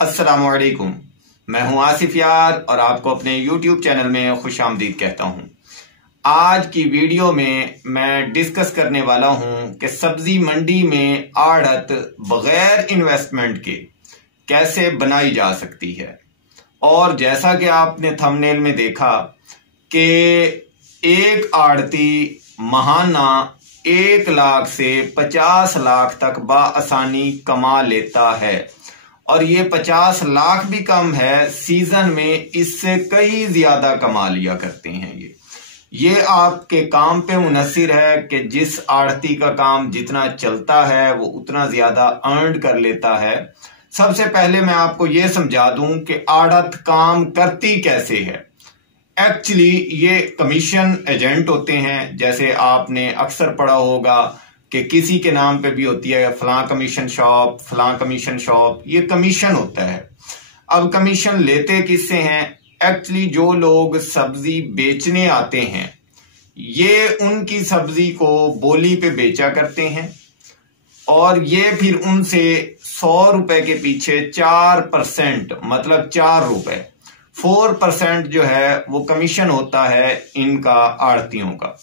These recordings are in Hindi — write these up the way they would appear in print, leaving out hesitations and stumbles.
अस्सलामुअलैकुम, मैं हूं आसिफ यार और आपको अपने YouTube चैनल में खुशामदीद कहता हूं। आज की वीडियो में मैं डिस्कस करने वाला हूं कि सब्जी मंडी में आढ़त बगैर इन्वेस्टमेंट के कैसे बनाई जा सकती है। और जैसा कि आपने थंबनेल में देखा कि एक आढ़ती महाना 1 लाख से 50 लाख तक बाआसानी कमा लेता है, और ये 50 लाख भी कम है, सीजन में इससे कई ज्यादा कमा लिया करते हैं। ये आपके काम पे मुनसिर है कि जिस आढ़ती का काम जितना चलता है वो उतना ज्यादा अर्न कर लेता है। सबसे पहले मैं आपको ये समझा दूं कि आढ़त काम करती कैसे है। एक्चुअली ये कमीशन एजेंट होते हैं। जैसे आपने अक्सर पढ़ा होगा कि किसी के नाम पे भी होती है फलां कमीशन शॉप, फलां कमीशन शॉप, ये कमीशन होता है। अब कमीशन लेते किससे हैं? एक्चुअली जो लोग सब्जी बेचने आते हैं ये उनकी सब्जी को बोली पे बेचा करते हैं, और ये फिर उनसे 100 रुपए के पीछे 4% मतलब 4 रुपए 4% जो है वो कमीशन होता है इनका आढ़तियों का।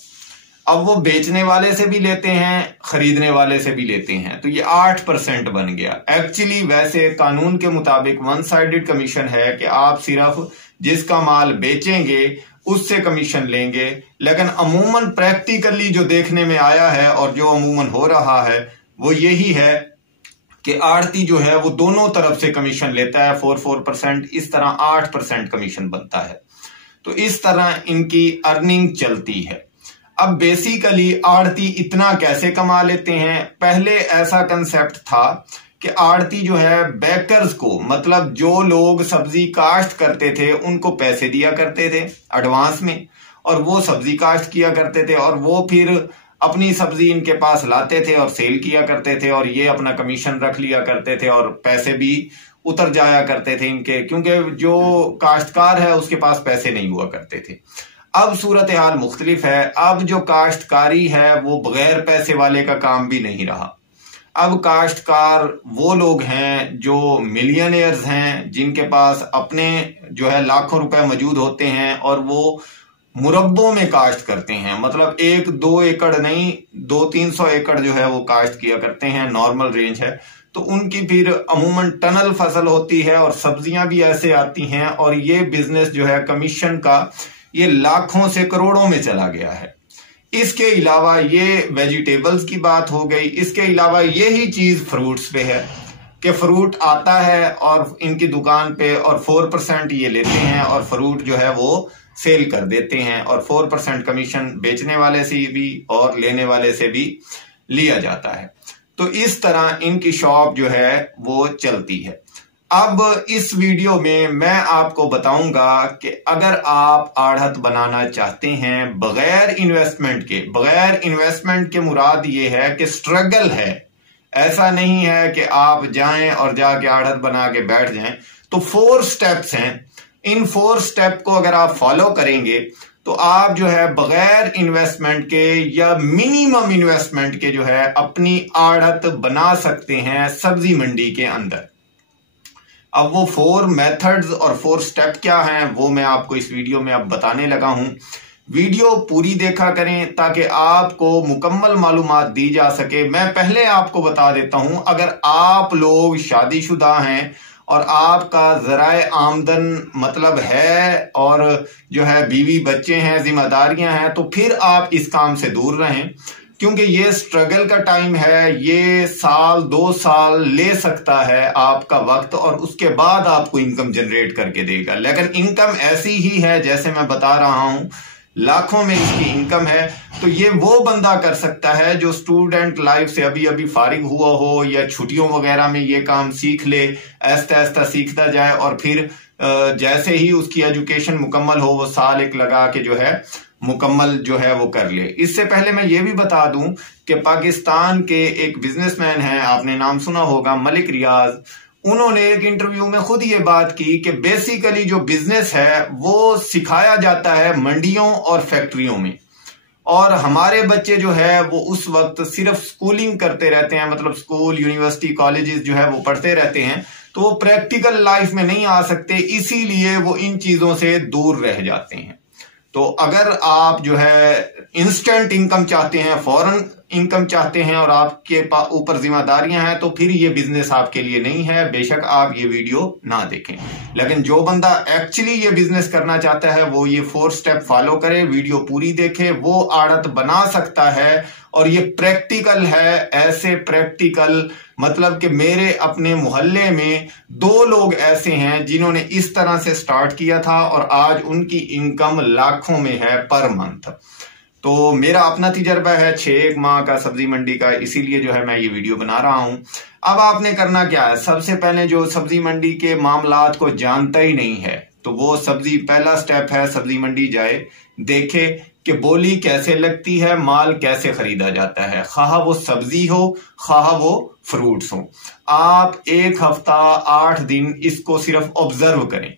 अब वो बेचने वाले से भी लेते हैं, खरीदने वाले से भी लेते हैं, तो ये 8% बन गया। एक्चुअली वैसे कानून के मुताबिक 1 साइडेड कमीशन है कि आप सिर्फ जिसका माल बेचेंगे उससे कमीशन लेंगे, लेकिन अमूमन प्रैक्टिकली जो देखने में आया है और जो अमूमन हो रहा है वो यही है कि आढ़ती जो है वो दोनों तरफ से कमीशन लेता है, 4% इस तरह 8% कमीशन बनता है। तो इस तरह इनकी अर्निंग चलती है। अब बेसिकली आढ़ती इतना कैसे कमा लेते हैं? पहले ऐसा कंसेप्ट था कि आढ़ती जो है बेकर्स को, मतलब जो लोग सब्जी काश्त करते थे उनको पैसे दिया करते थे एडवांस में, और वो सब्जी काश्त किया करते थे और वो फिर अपनी सब्जी इनके पास लाते थे और सेल किया करते थे, और ये अपना कमीशन रख लिया करते थे और पैसे भी उतर जाया करते थे इनके, क्योंकि जो काश्तकार है उसके पास पैसे नहीं हुआ करते थे। अब सूरत हाल मुख्तलिफ है। अब जो काश्तकारी है वो बगैर पैसे वाले का काम भी नहीं रहा। अब काश्तकार वो लोग हैं जो मिलियनियर्स हैं, जिनके पास अपने जो है लाखों रुपए मौजूद होते हैं और वो मुरब्बों में काश्त करते हैं, मतलब 1-2 एकड़ नहीं 200-300 एकड़ जो है वो काश्त किया करते हैं, नॉर्मल रेंज है। तो उनकी फिर अमूमन टनल फसल होती है और सब्जियां भी ऐसे आती हैं, और ये बिजनेस जो है कमीशन का ये लाखों से करोड़ों में चला गया है। इसके अलावा ये वेजिटेबल्स की बात हो गई। इसके अलावा यही चीज फ्रूट्स पे है कि फ्रूट आता है और इनकी दुकान पे और 4% ये लेते हैं और फ्रूट जो है वो सेल कर देते हैं, और 4% कमीशन बेचने वाले से भी और लेने वाले से भी लिया जाता है। तो इस तरह इनकी शॉप जो है वो चलती है। अब इस वीडियो में मैं आपको बताऊंगा कि अगर आप आढ़त बनाना चाहते हैं बगैर इन्वेस्टमेंट के मुराद ये है कि स्ट्रगल है, ऐसा नहीं है कि आप जाएं और जाके आढ़त बना के बैठ जाएं। तो 4 स्टेप्स हैं। इन 4 स्टेप को अगर आप फॉलो करेंगे तो आप जो है बगैर इन्वेस्टमेंट के या मिनिमम इन्वेस्टमेंट के जो है अपनी आढ़त बना सकते हैं सब्जी मंडी के अंदर। अब वो 4 मेथड्स और 4 स्टेप क्या हैं वो मैं आपको इस वीडियो में अब बताने लगा हूं। वीडियो पूरी देखा करें ताकि आपको मुकम्मल मालूमात दी जा सके। मैं पहले आपको बता देता हूं, अगर आप लोग शादीशुदा हैं और आपका ज़राए आमदन मतलब है और जो है बीवी बच्चे हैं, जिम्मेदारियां हैं, तो फिर आप इस काम से दूर रहें, क्योंकि ये स्ट्रगल का टाइम है। ये 1-2 साल ले सकता है आपका वक्त, और उसके बाद आपको इनकम जनरेट करके देगा। लेकिन इनकम ऐसी ही है जैसे मैं बता रहा हूं, लाखों में इसकी इनकम है। तो ये वो बंदा कर सकता है जो स्टूडेंट लाइफ से अभी अभी फारिग हुआ हो या छुट्टियों वगैरह में ये काम सीख ले, आहिस्ता आहिस्ता सीखता जाए, और फिर जैसे ही उसकी एजुकेशन मुकम्मल हो वो साल 1 लगा के जो है मुकम्मल जो है वो कर ले। इससे पहले मैं ये भी बता दूं कि पाकिस्तान के एक बिजनेसमैन हैं, आपने नाम सुना होगा, मलिक रियाज। उन्होंने एक इंटरव्यू में खुद ये बात की कि बेसिकली जो बिजनेस है वो सिखाया जाता है मंडियों और फैक्ट्रियों में। और हमारे बच्चे जो है वो उस वक्त सिर्फ स्कूलिंग करते रहते हैं, मतलब स्कूल, यूनिवर्सिटी, कॉलेजेस जो है वो पढ़ते रहते हैं, तो वो प्रैक्टिकल लाइफ में नहीं आ सकते, इसीलिए वो इन चीजों से दूर रह जाते हैं। तो अगर आप जो है इंस्टेंट इनकम चाहते हैं, फौरन इनकम चाहते हैं और आपके ऊपर जिम्मेदारियां हैं, तो फिर ये बिजनेस आपके लिए नहीं है। बेशक आप ये वीडियो ना देखें, लेकिन जो बंदा एक्चुअली ये बिजनेस करना चाहता है वो ये 4 स्टेप फॉलो करे, वीडियो पूरी देखे, वो आड़त बना सकता है। और ये प्रैक्टिकल है, ऐसे प्रैक्टिकल मतलब कि मेरे अपने मोहल्ले में 2 लोग ऐसे हैं जिन्होंने इस तरह से स्टार्ट किया था और आज उनकी इनकम लाखों में है पर मंथ। तो मेरा अपना तजर्बा है 6 माह का सब्जी मंडी का, इसीलिए जो है मैं ये वीडियो बना रहा हूं। अब आपने करना क्या है, सबसे पहले जो सब्जी मंडी के मामलात को जानता ही नहीं है, तो वो पहला स्टेप है सब्जी मंडी जाए, देखे कि बोली कैसे लगती है, माल कैसे खरीदा जाता है, खा वो सब्जी हो खा वो फ्रूट्स हो। आप 1 हफ्ता 8 दिन इसको सिर्फ ऑब्जर्व करें।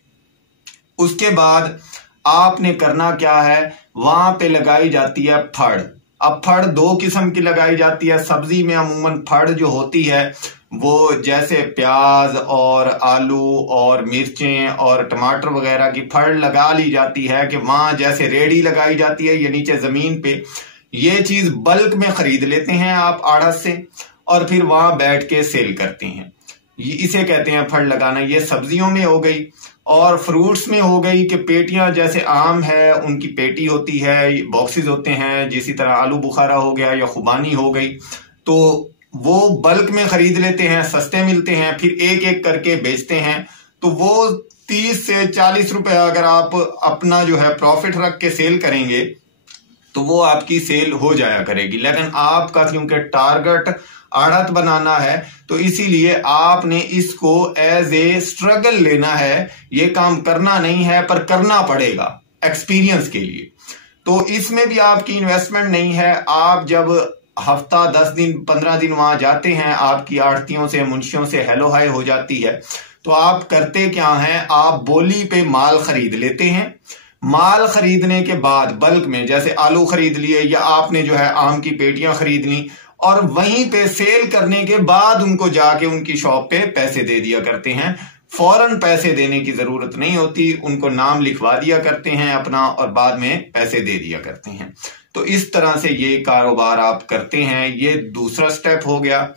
उसके बाद आपने करना क्या है, वहां पे लगाई जाती है फड़। अब फड़ 2 किस्म की लगाई जाती है। सब्जी में अमूमन फड़ जो होती है वो जैसे प्याज और आलू और मिर्चें और टमाटर वगैरह की फड़ लगा ली जाती है कि वहां जैसे रेडी लगाई जाती है, ये नीचे जमीन पे ये चीज बल्क में खरीद लेते हैं आप आड़त से और फिर वहां बैठ के सेल करते हैं। इसे कहते हैं फड़ लगाना। ये सब्जियों में हो गई। और फ्रूट्स में हो गई कि पेटियां, जैसे आम है उनकी पेटी होती है, बॉक्सेस होते हैं, जिसी तरह आलू बुखारा हो गया या खुबानी हो गई, तो वो बल्क में खरीद लेते हैं, सस्ते मिलते हैं, फिर एक एक करके बेचते हैं। तो वो 30 से 40 रुपए अगर आप अपना जो है प्रॉफिट रख के सेल करेंगे तो वो आपकी सेल हो जाया करेगी। लेकिन आपका क्योंकि टारगेट आड़त बनाना है तो इसीलिए आपने इसको एज ए स्ट्रगल लेना है। ये काम करना नहीं है पर करना पड़ेगा एक्सपीरियंस के लिए। तो इसमें भी आपकी इन्वेस्टमेंट नहीं है। आप जब हफ्ता 10 दिन 15 दिन वहां जाते हैं, आपकी आड़तियों से मुंशियों से हेलो हाय हो जाती है, तो आप करते क्या हैं, आप बोली पे माल खरीद लेते हैं। माल खरीदने के बाद बल्क में जैसे आलू खरीद लिए या आपने जो है आम की पेटियां खरीद ली और वहीं पे सेल करने के बाद उनको जाके उनकी शॉप पे पैसे दे दिया करते हैं। फौरन पैसे देने की जरूरत नहीं होती, उनको नाम लिखवा दिया करते हैं अपना और बाद में पैसे दे दिया करते हैं। तो इस तरह से ये कारोबार आप करते हैं। ये दूसरा स्टेप हो गया।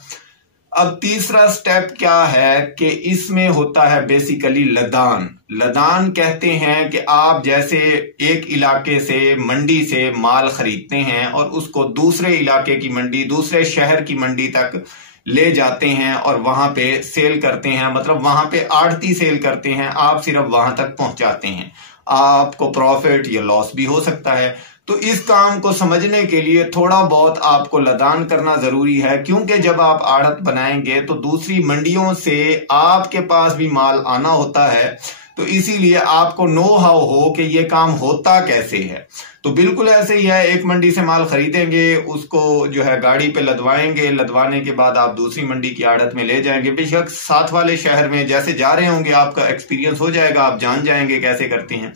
अब तीसरा स्टेप क्या है कि इसमें होता है बेसिकली लदान। लदान कहते हैं कि आप जैसे एक इलाके से मंडी से माल खरीदते हैं और उसको दूसरे इलाके की मंडी, दूसरे शहर की मंडी तक ले जाते हैं और वहां पे सेल करते हैं। मतलब वहां पे आड़ती सेल करते हैं, आप सिर्फ वहां तक पहुंचाते हैं। आपको प्रॉफिट या लॉस भी हो सकता है। तो इस काम को समझने के लिए थोड़ा बहुत आपको लदान करना जरूरी है, क्योंकि जब आप आड़त बनाएंगे तो दूसरी मंडियों से आपके पास भी माल आना होता है। तो इसीलिए आपको नो हाउ हो कि ये काम होता कैसे है। तो बिल्कुल ऐसे ही है, एक मंडी से माल खरीदेंगे, उसको जो है गाड़ी पे लदवाएंगे, लदवाने के बाद आप दूसरी मंडी की आड़त में ले जाएंगे। बेशक साथ वाले शहर में जैसे जा रहे होंगे आपका एक्सपीरियंस हो जाएगा, आप जान जाएंगे कैसे करते हैं,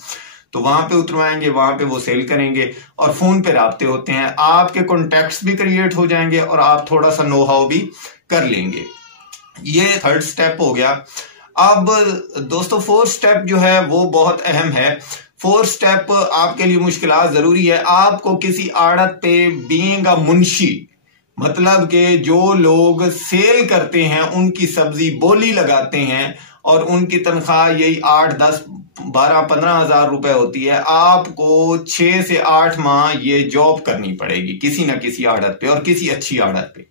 तो वहां पे उतरवाएंगे, वहां पे वो सेल करेंगे और फोन पे राब्ते होते हैं। आपके कॉन्टेक्ट्स भी क्रिएट हो जाएंगे और आप थोड़ा सा नो हाउ भी कर लेंगे। ये 3rd स्टेप हो गया। अब दोस्तों 4th स्टेप जो है वो बहुत अहम है। 4th स्टेप आपके लिए मुश्किलात जरूरी है। आपको किसी आड़त पे बीइंग अ मुंशी, मतलब कि जो लोग सेल करते हैं उनकी सब्जी बोली लगाते हैं और उनकी तनख्वाह यही 8, 10, 12, 15 हजार रुपए होती है, आपको 6 से 8 माह ये जॉब करनी पड़ेगी किसी ना किसी आड़त पे और किसी अच्छी आड़त पे।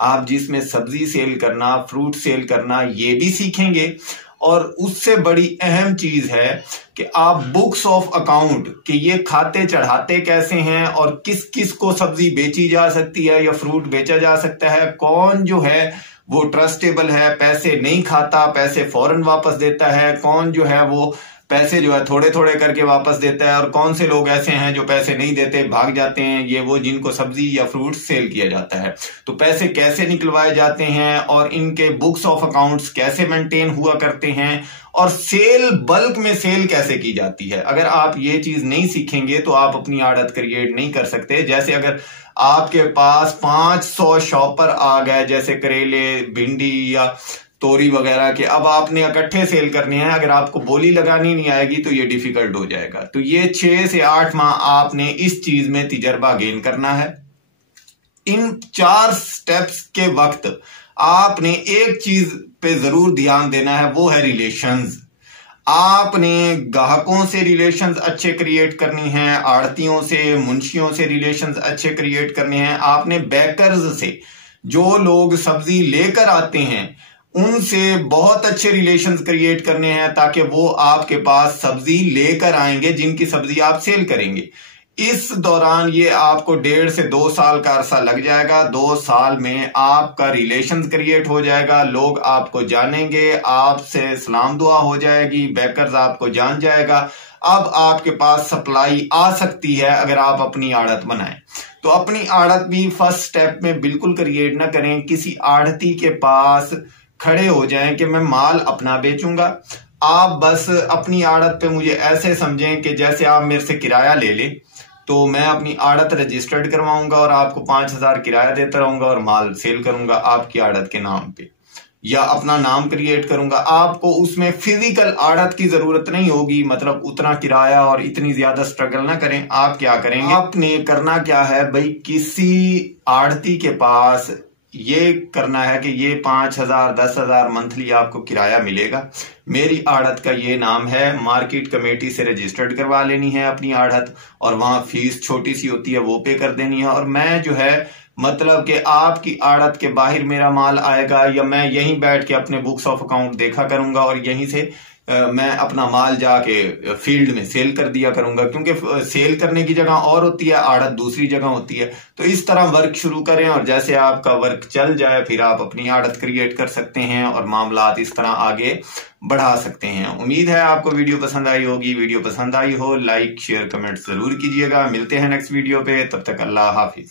आप जिसमें सब्जी सेल करना, फ्रूट सेल करना ये भी सीखेंगे। और उससे बड़ी अहम चीज है कि आप बुक्स ऑफ अकाउंट कि ये खाते चढ़ाते कैसे हैं और किस किस को सब्जी बेची जा सकती है या फ्रूट बेचा जा सकता है, कौन जो है वो ट्रस्टेबल है, पैसे नहीं खाता, पैसे फौरन वापस देता है, कौन जो है वो पैसे जो है थोड़े थोड़े करके वापस देता है, और कौन से लोग ऐसे हैं जो पैसे नहीं देते, भाग जाते हैं, ये वो जिनको सब्जी या फ्रूट सेल किया जाता है। तो पैसे कैसे निकलवाए जाते हैं और इनके बुक्स ऑफ अकाउंट्स कैसे मेंटेन हुआ करते हैं, और सेल बल्क में सेल कैसे की जाती है, अगर आप ये चीज नहीं सीखेंगे तो आप अपनी आड़त क्रिएट नहीं कर सकते। जैसे अगर आपके पास 500 शॉपर आ गए, जैसे करेले, भिंडी या तोरी वगैरह के, अब आपने इकट्ठे सेल करने हैं, अगर आपको बोली लगानी नहीं आएगी तो ये डिफिकल्ट हो जाएगा। तो ये 6 से 8 माह आपने इस चीज में तजर्बा गेन करना है। इन 4 स्टेप्स के वक्त आपने एक चीज पे जरूर ध्यान देना है, वो है रिलेशंस। आपने ग्राहकों से रिलेशंस अच्छे क्रिएट करनी है, आड़तियों से, मुंशियों से रिलेशंस अच्छे क्रिएट करने हैं। आपने बेकर्स से, जो लोग सब्जी लेकर आते हैं, उनसे बहुत अच्छे रिलेशंस क्रिएट करने हैं ताकि वो आपके पास सब्जी लेकर आएंगे जिनकी सब्जी आप सेल करेंगे। इस दौरान ये आपको 1.5 से 2 साल का अरसा लग जाएगा। 2 साल में आपका रिलेशंस क्रिएट हो जाएगा, लोग आपको जानेंगे, आपसे सलाम दुआ हो जाएगी, बेकर्स आपको जान जाएगा। अब आपके पास सप्लाई आ सकती है अगर आप अपनी आड़त बनाएं। तो अपनी आड़त भी फर्स्ट स्टेप में बिल्कुल क्रिएट ना करें, किसी आड़ती के पास खड़े हो जाएं कि मैं माल अपना बेचूंगा। आप बस अपनी आड़त पे मुझे ऐसे समझें कि जैसे आप मेरे से किराया ले लें, तो मैं अपनी आड़त रजिस्टर्ड करवाऊंगा और आपको 5,000 किराया देता रहूंगा और माल सेल करूंगा आपकी आड़त के नाम पे, या अपना नाम क्रिएट करूंगा। आपको उसमें फिजिकल आड़त की जरूरत नहीं होगी, मतलब उतना किराया और इतनी ज्यादा स्ट्रगल ना करें। आप क्या करेंगे, आपने करना क्या है भाई, किसी आड़ती के पास ये करना है कि ये 5,000 10,000 मंथली आपको किराया मिलेगा, मेरी आड़त का ये नाम है, मार्केट कमेटी से रजिस्टर्ड करवा लेनी है अपनी आड़त, और वहां फीस छोटी सी होती है वो पे कर देनी है। और मैं जो है मतलब कि आपकी आड़त के बाहर मेरा माल आएगा, या मैं यहीं बैठ के अपने बुक्स ऑफ अकाउंट देखा करूंगा और यहीं से मैं अपना माल जाके फील्ड में सेल कर दिया करूंगा, क्योंकि सेल करने की जगह और होती है, आड़त दूसरी जगह होती है। तो इस तरह वर्क शुरू करें, और जैसे आपका वर्क चल जाए फिर आप अपनी आड़त क्रिएट कर सकते हैं और मामलात इस तरह आगे बढ़ा सकते हैं। उम्मीद है आपको वीडियो पसंद आई होगी। वीडियो पसंद आई हो लाइक शेयर कमेंट जरूर कीजिएगा। मिलते हैं नेक्स्ट वीडियो पे, तब तक अल्लाह हाफिज।